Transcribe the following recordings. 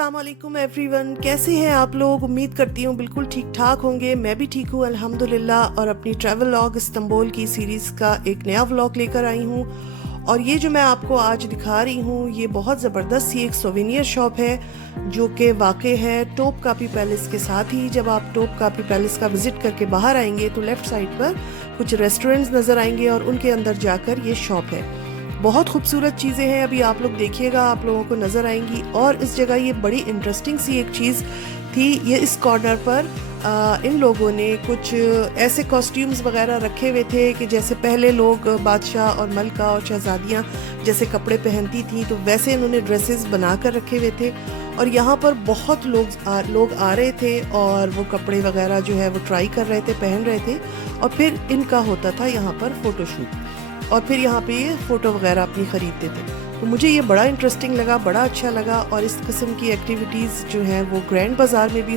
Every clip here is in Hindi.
अस्सलाम वालेकुम एवरीवन, कैसे हैं आप लोग। उम्मीद करती हूँ बिल्कुल ठीक ठाक होंगे। मैं भी ठीक हूँ अल्हम्दुलिल्लाह। और अपनी ट्रैवल व्लॉग इस्तांबुल की सीरीज़ का एक नया व्लॉग लेकर आई हूँ। और ये जो मैं आपको आज दिखा रही हूँ ये बहुत ज़बरदस्त सी एक सोवेनियर शॉप है जो कि वाक़ई है टॉपकापी पैलेस के साथ ही। जब आप टॉपकापी पैलेस का विज़िट करके बाहर आएंगे तो लेफ़्ट साइड पर कुछ रेस्टोरेंट्स नज़र आएंगे और उनके अंदर जाकर ये शॉप है। बहुत खूबसूरत चीज़ें हैं, अभी आप लोग देखिएगा, आप लोगों को नज़र आएंगी। और इस जगह ये बड़ी इंटरेस्टिंग सी एक चीज़ थी, ये इस कॉर्नर पर इन लोगों ने कुछ ऐसे कॉस्ट्यूम्स वगैरह रखे हुए थे कि जैसे पहले लोग बादशाह और मलका और शहजादियाँ जैसे कपड़े पहनती थी तो वैसे इन्होंने ड्रेसेस बना कर रखे हुए थे। और यहाँ पर बहुत लोग आ रहे थे और वो कपड़े वगैरह जो है वो ट्राई कर रहे थे, पहन रहे थे। और फिर इनका होता था यहाँ पर फ़ोटोशूट और फिर यहाँ पे ये फ़ोटो वगैरह अपनी ख़रीदते थे। तो मुझे ये बड़ा इंटरेस्टिंग लगा, बड़ा अच्छा लगा। और इस किस्म की एक्टिविटीज़ जो हैं वो ग्रैंड बाज़ार में भी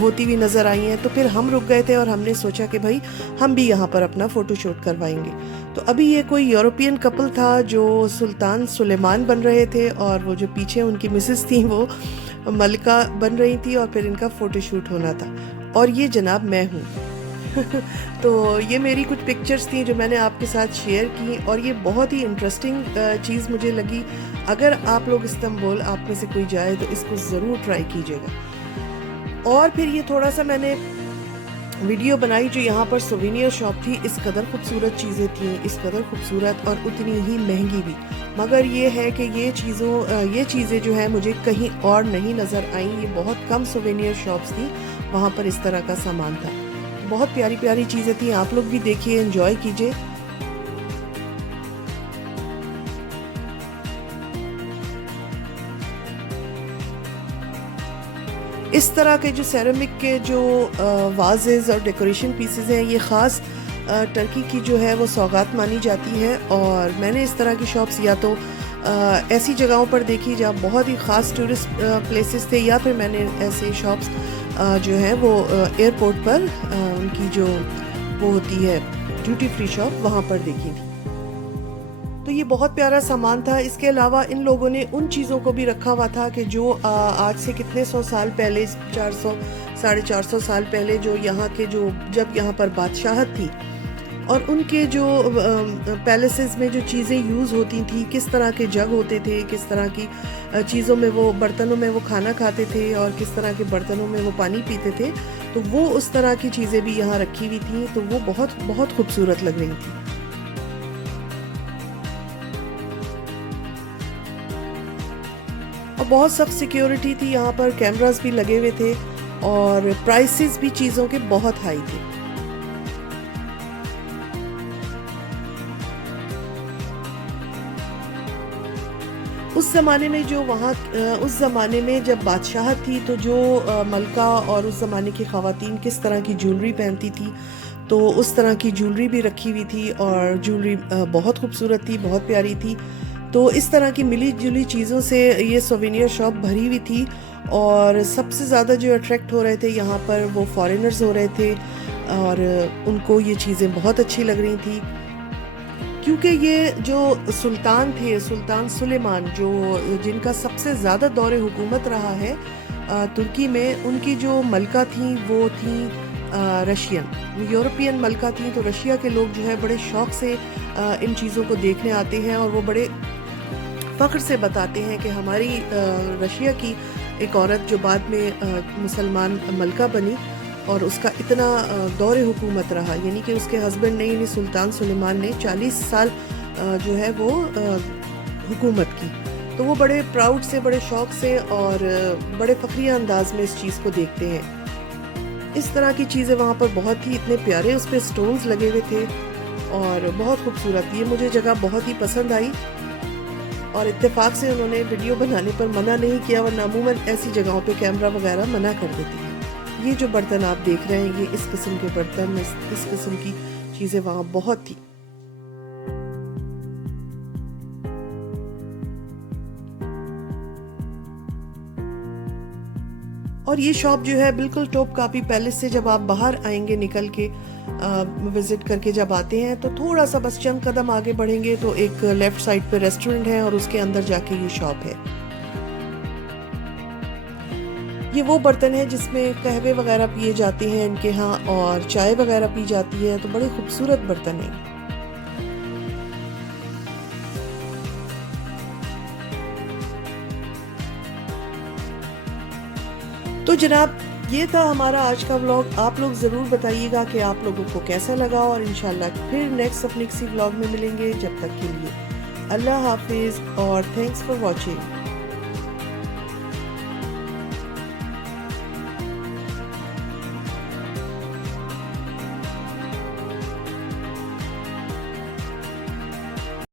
होती हुई नज़र आई हैं। तो फिर हम रुक गए थे और हमने सोचा कि भाई हम भी यहाँ पर अपना फ़ोटो शूट करवाएंगे। तो अभी ये कोई यूरोपियन कपल था जो सुल्तान सुलेमान बन रहे थे और वो जो पीछे उनकी मिसेस थी वो मलिका बन रही थी और फिर इनका फ़ोटो शूट होना था। और ये जनाब मैं हूँ। तो ये मेरी कुछ पिक्चर्स थी जो मैंने आपके साथ शेयर की और ये बहुत ही इंटरेस्टिंग चीज़ मुझे लगी। अगर आप लोग इस्तांबुल आप में से कोई जाए तो इसको ज़रूर ट्राई कीजिएगा। और फिर ये थोड़ा सा मैंने वीडियो बनाई जो यहाँ पर सोवेनियर शॉप थी। इस कदर खूबसूरत चीज़ें थी, इस कदर खूबसूरत और उतनी ही महंगी भी। मगर ये है कि ये चीज़ें जो है मुझे कहीं और नहीं नज़र आई। ये बहुत कम सोवेनियर शॉप्स थी वहाँ पर इस तरह का सामान था। बहुत प्यारी प्यारी चीज़ें थी, आप लोग भी देखिए, एंजॉय कीजिए। इस तरह के जो सेरेमिक के जो वाजेस और डेकोरेशन पीसेस हैं ये ख़ास टर्की की जो है वो सौगात मानी जाती है। और मैंने इस तरह की शॉप्स या तो ऐसी जगहों पर देखी जहाँ बहुत ही ख़ास टूरिस्ट प्लेसेस थे, या फिर मैंने ऐसे शॉप्स जो है वो एयरपोर्ट पर उनकी जो वो होती है ड्यूटी फ्री शॉप वहाँ पर देखी थी। तो ये बहुत प्यारा सामान था। इसके अलावा इन लोगों ने उन चीज़ों को भी रखा हुआ था कि जो आज से कितने 100 साल पहले, 400 450 साल पहले जो यहाँ के जो जब यहाँ पर बादशाहत थी और उनके जो पैलेसेस में जो चीज़ें यूज़ होती थी, किस तरह के जग होते थे, किस तरह की चीज़ों में वो बर्तनों में वो खाना खाते थे और किस तरह के बर्तनों में वो पानी पीते थे, तो वो उस तरह की चीज़ें भी यहाँ रखी हुई थी। तो वो बहुत बहुत खूबसूरत लग रही थी। और बहुत सख्त सिक्योरिटी थी, यहाँ पर कैमरास भी लगे हुए थे और प्राइसेस भी चीज़ों के बहुत हाई थे। उस ज़माने में जब बादशाहत थी तो जो मलका और उस ज़माने की ख़वातीन किस तरह की ज्वेलरी पहनती थी, तो उस तरह की ज्वेलरी भी रखी हुई थी और ज्वेलरी बहुत खूबसूरत थी, बहुत प्यारी थी। तो इस तरह की मिली जुली चीज़ों से ये सोवेनियर शॉप भरी हुई थी। और सबसे ज़्यादा जो अट्रैक्ट हो रहे थे यहाँ पर वो फॉरेनर्स हो रहे थे और उनको ये चीज़ें बहुत अच्छी लग रही थी, क्योंकि ये जो सुल्तान थे, सुल्तान सुलेमान, जो जिनका सबसे ज़्यादा दौरे हुकूमत रहा है तुर्की में, उनकी जो मलका थी वो थी रशियन, यूरोपियन मलका थी। तो रशिया के लोग जो है बड़े शौक़ से इन चीज़ों को देखने आते हैं और वो बड़े फ़ख्र से बताते हैं कि हमारी रशिया की एक औरत जो बाद में मुसलमान मलका बनी और उसका इतना दौरे हुकूमत रहा, यानी कि उसके हस्बैंड ने, यानी सुल्तान सुलेमान ने 40 साल जो है वो हुकूमत की। तो वो बड़े प्राउड से, बड़े शौक़ से और बड़े फ़ख्रिया अंदाज में इस चीज़ को देखते हैं। इस तरह की चीज़ें वहाँ पर बहुत ही इतने प्यारे उस पर स्टोन्स लगे हुए थे और बहुत खूबसूरत। ये मुझे जगह बहुत ही पसंद आई और इत्तेफाक से उन्होंने वीडियो बनाने पर मना नहीं किया, वरना अमूमन ऐसी जगहों पे कैमरा वगैरह मना कर देती है। ये जो बर्तन आप देख रहे हैं ये इस किस्म के बर्तन, इस किस्म की चीज़ें वहाँ बहुत थी। और ये शॉप जो है बिल्कुल टॉपकापी पैलेस से जब आप बाहर आएंगे निकल के विज़िट करके जब आते हैं तो थोड़ा सा बस चंद कदम आगे बढ़ेंगे तो एक लेफ़्ट साइड पे रेस्टोरेंट है और उसके अंदर जाके ये शॉप है। ये वो बर्तन है जिसमें कहवे वगैरह पिए जाते हैं इनके यहाँ और चाय वगैरह पी जाती है, तो बड़े खूबसूरत बर्तन है। तो जनाब ये था हमारा आज का व्लॉग। आप लोग ज़रूर बताइएगा कि आप लोगों को कैसा लगा और इंशाल्लाह फिर नेक्स्ट अपने किसी व्लॉग में मिलेंगे। जब तक के लिए अल्लाह हाफिज़ और थैंक्स फॉर वॉचिंग।